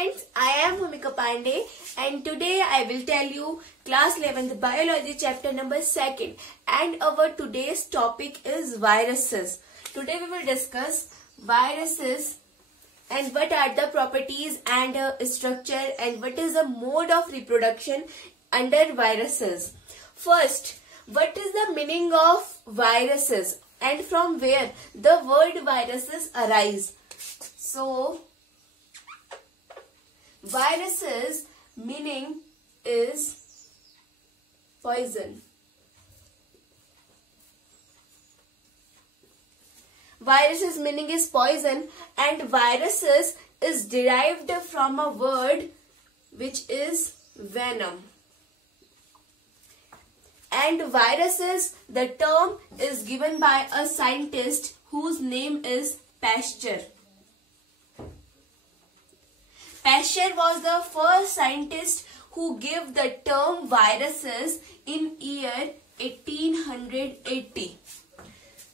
friends, I am Bhumika Pandey and today I will tell you class 11th biology chapter number 2nd and our today's topic is viruses. Today we will discuss viruses and what are the properties and structure and what is the mode of reproduction under viruses. First, what is the meaning of viruses and from where the word viruses arise? So, viruses meaning is poison. Viruses meaning is poison and viruses is derived from a word which is venom. And viruses, the term is given by a scientist whose name is Pasteur. Pasteur was the first scientist who gave the term viruses in year 1880.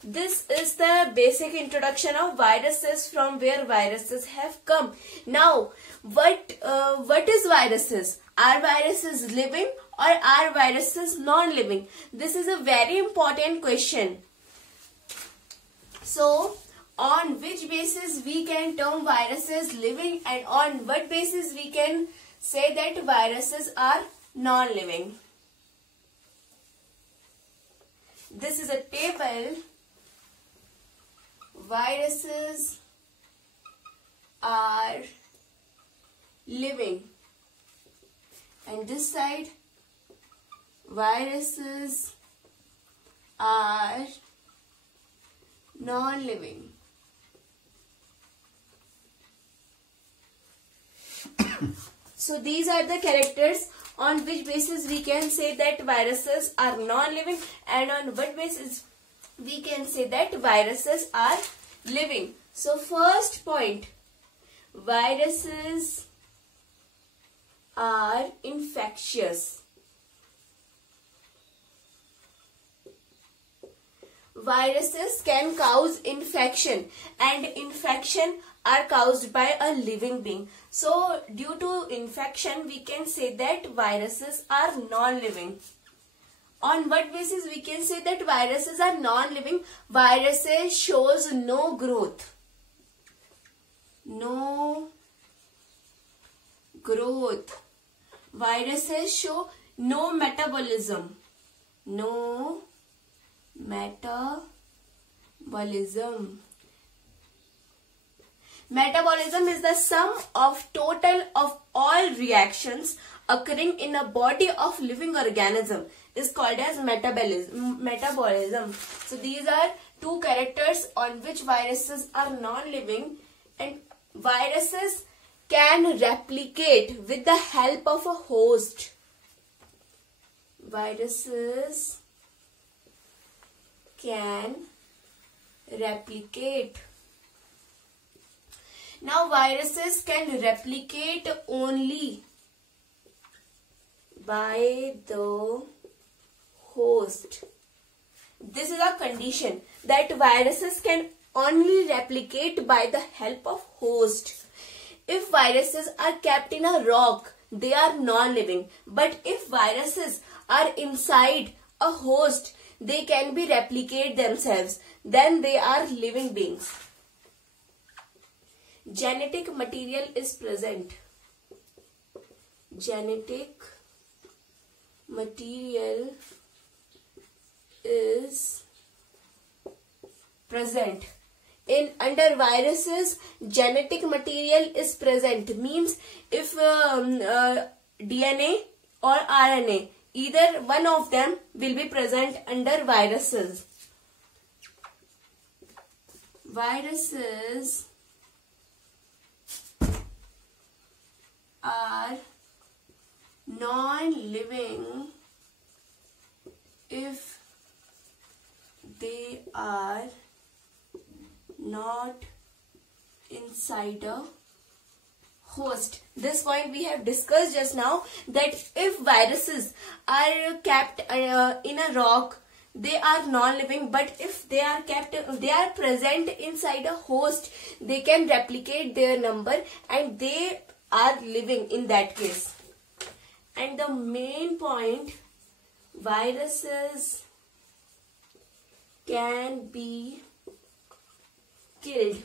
This is the basic introduction of viruses, from where viruses have come. Now, what is viruses? Are viruses living or are viruses non-living? This is a very important question. So, on which basis we can term viruses living and on what basis we can say that viruses are non-living? This is a table. Viruses are living, and this side viruses are non-living. So these are the characters on which basis we can say that viruses are non-living and on what basis we can say that viruses are living. So first point, viruses are infectious. Viruses can cause infection and infection are caused by a living being. So due to infection we can say that viruses are non-living. On what basis we can say that viruses are non-living? Viruses shows no growth. No growth. Viruses show no metabolism. No metabolism. Metabolism is the sum of total of all reactions occurring in a body of living organism is called as metabolism. So these are two characters on which viruses are non-living, and viruses can replicate with the help of a host. Viruses can replicate. Now viruses can replicate only by the host. This is a condition that viruses can only replicate by the help of host. If viruses are kept in a rock, they are non-living. But if viruses are inside a host, they can be replicate themselves. Then they are living beings. Genetic material is present. Genetic material is present. In under viruses, genetic material is present. Means if DNA or RNA, either one of them will be present under viruses. Viruses are non-living if they are not inside a host. This point we have discussed just now, that if viruses are kept in a rock, they are non-living, but if they are present inside a host, they can replicate their number and they are living in that case. And the main point, viruses can be killed.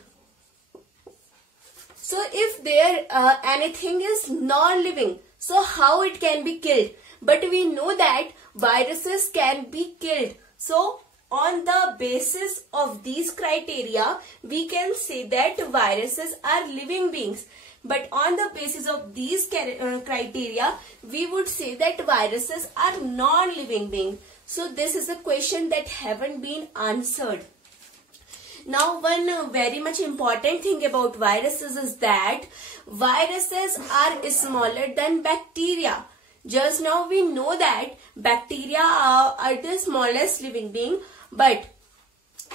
So if there anything is non-living, so how it can be killed? But we know that viruses can be killed. So on the basis of these criteria, we can say that viruses are living beings. But on the basis of these criteria, we would say that viruses are non-living beings. So this is a question that haven't been answered. Now, one very much important thing about viruses is that viruses are smaller than bacteria. Just now we know that bacteria are the smallest living being, but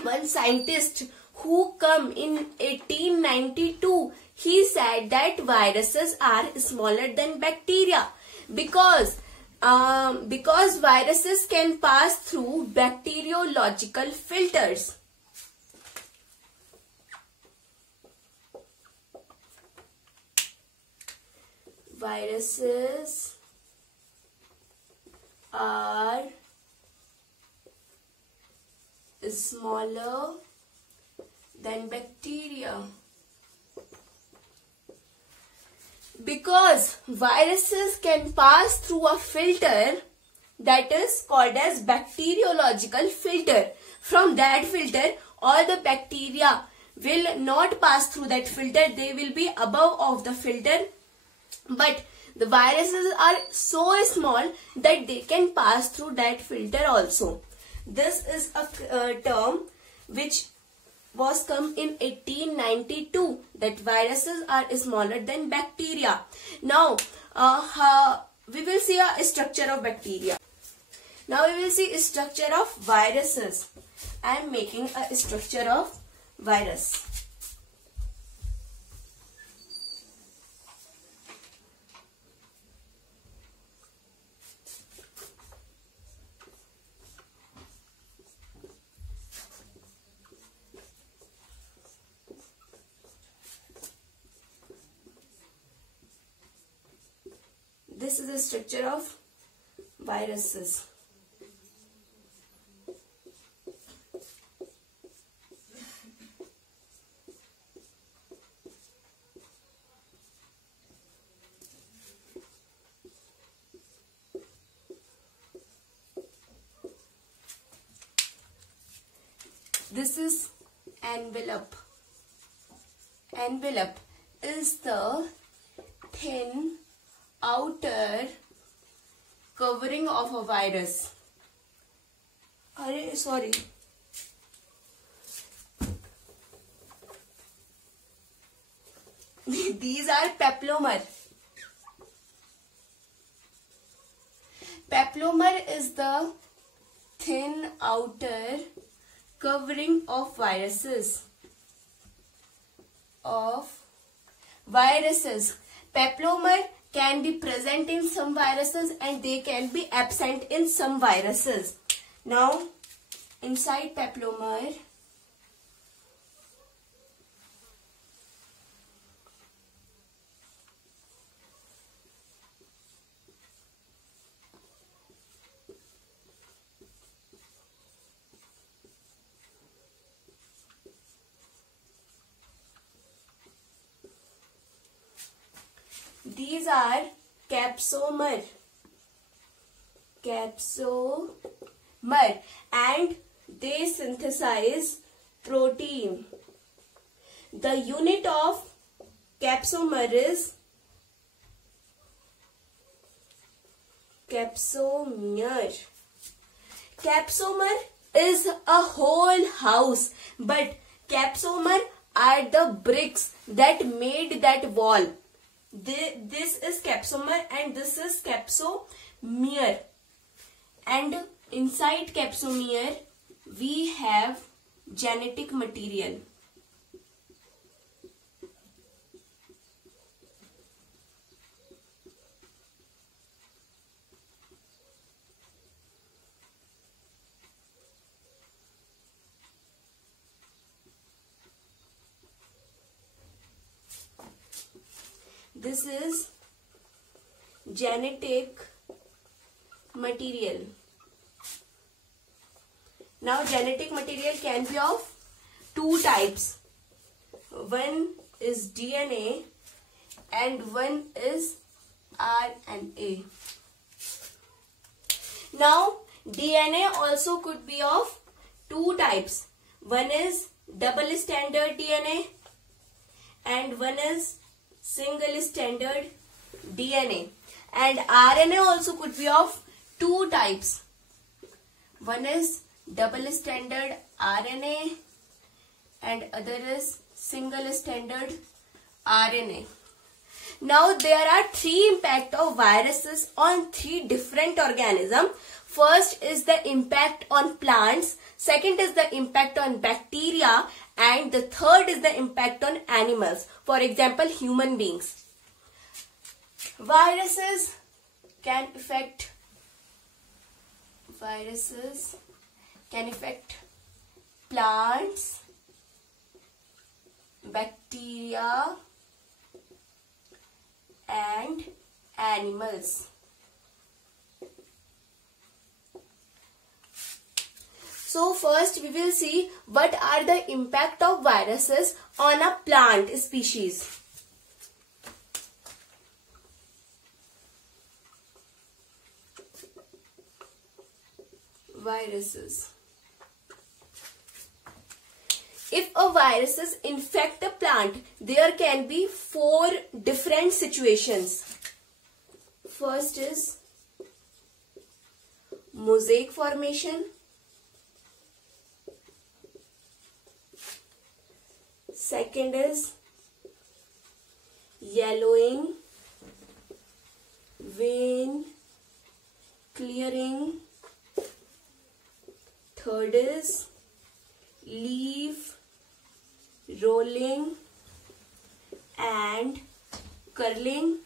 one scientist who come in 1892, he said that viruses are smaller than bacteria because viruses can pass through bacteriological filters. Viruses are smaller than bacteria because viruses can pass through a filter that is called as bacteriological filter. From that filter, all the bacteria will not pass through that filter. They will be above of the filter. But the viruses are so small that they can pass through that filter also. This is a term which was come in 1892, that viruses are smaller than bacteria. Now, we will see a structure of bacteria. Now we will see a structure of viruses. I am making a structure of virus. This is the structure of viruses. This is envelope. Envelope is the thin outer covering of a virus. Sorry. These are papillomer. Papillomer is the thin outer covering of viruses. Papillomer can be present in some viruses and they can be absent in some viruses. Now, inside papillomer, these are capsomer. And they synthesize protein. The unit of capsomer is capsomere. Capsomer is a whole house, but capsomer are the bricks that made that wall. This is capsomer and this is capsomere. And inside capsomere, we have genetic material. This is genetic material. Now genetic material can be of two types. One is DNA and one is RNA. Now DNA also could be of two types. One is double standard DNA and one is single standard DNA. And RNA also could be of two types. One is double standard RNA and other is single standard RNA. Now there are three impact of viruses on three different organisms. First is the impact on plants, second is the impact on bacteria, and the third is the impact on animals. For example, human beings. Viruses can affect plants, bacteria, and animals. So first we will see what are the impact of viruses on a plant species. Viruses. If a virus infect a plant, there can be four different situations. First is mosaic formation. Second is yellowing, vein clearing. Third is leaf rolling and curling,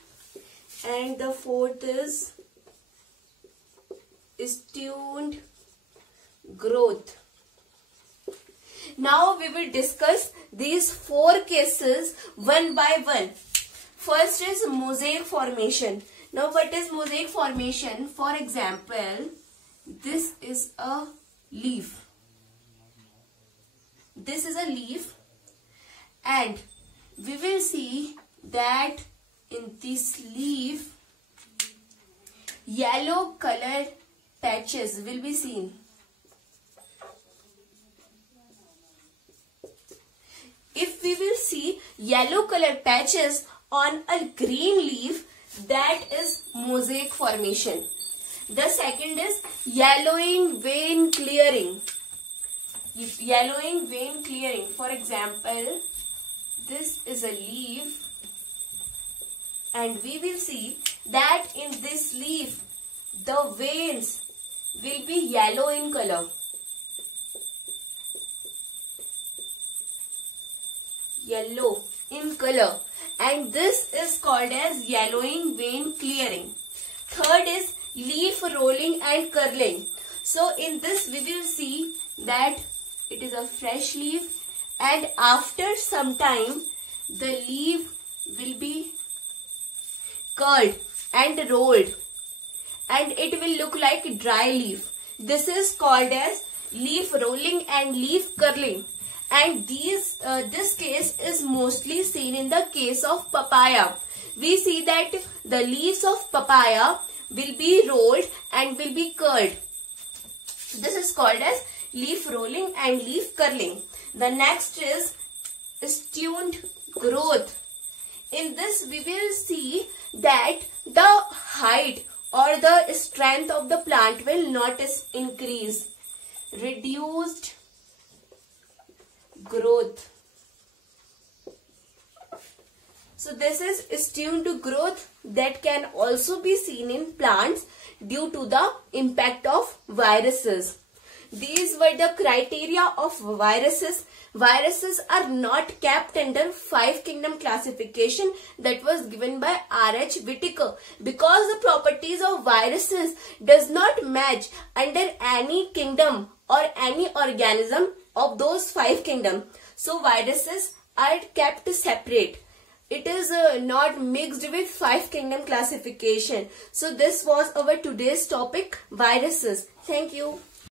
and the fourth is stunted growth. Now we will discuss these four cases one by one. First is mosaic formation. Now what is mosaic formation? For example, this is a leaf. This is a leaf, and we will see that in this leaf yellow color patches will be seen. If we will see yellow color patches on a green leaf, that is mosaic formation. The second is yellowing vein clearing. Yellowing vein clearing. For example, this is a leaf, and we will see that in this leaf the veins will be yellow in color. Yellow in color, and this is called as yellowing vein clearing. Third is leaf rolling and curling. So in this we will see that it is a fresh leaf, and after some time the leaf will be curled and rolled, and it will look like dry leaf. This is called as leaf rolling and leaf curling. And this case is mostly seen in the case of papaya. We see that the leaves of papaya will be rolled and will be curled. This is called as leaf rolling and leaf curling. The next is stunted growth. In this we will see that the height or the strength of the plant will not increase. Reduced growth. So this is stunted growth that can also be seen in plants due to the impact of viruses. These were the criteria of viruses. Viruses are not kept under 5 kingdom classification that was given by R.H. Whitaker, because the properties of viruses does not match under any kingdom or any organism of those 5 kingdoms. So viruses are kept separate. it is not mixed with 5 kingdom classification. So this was our today's topic, viruses. Thank you.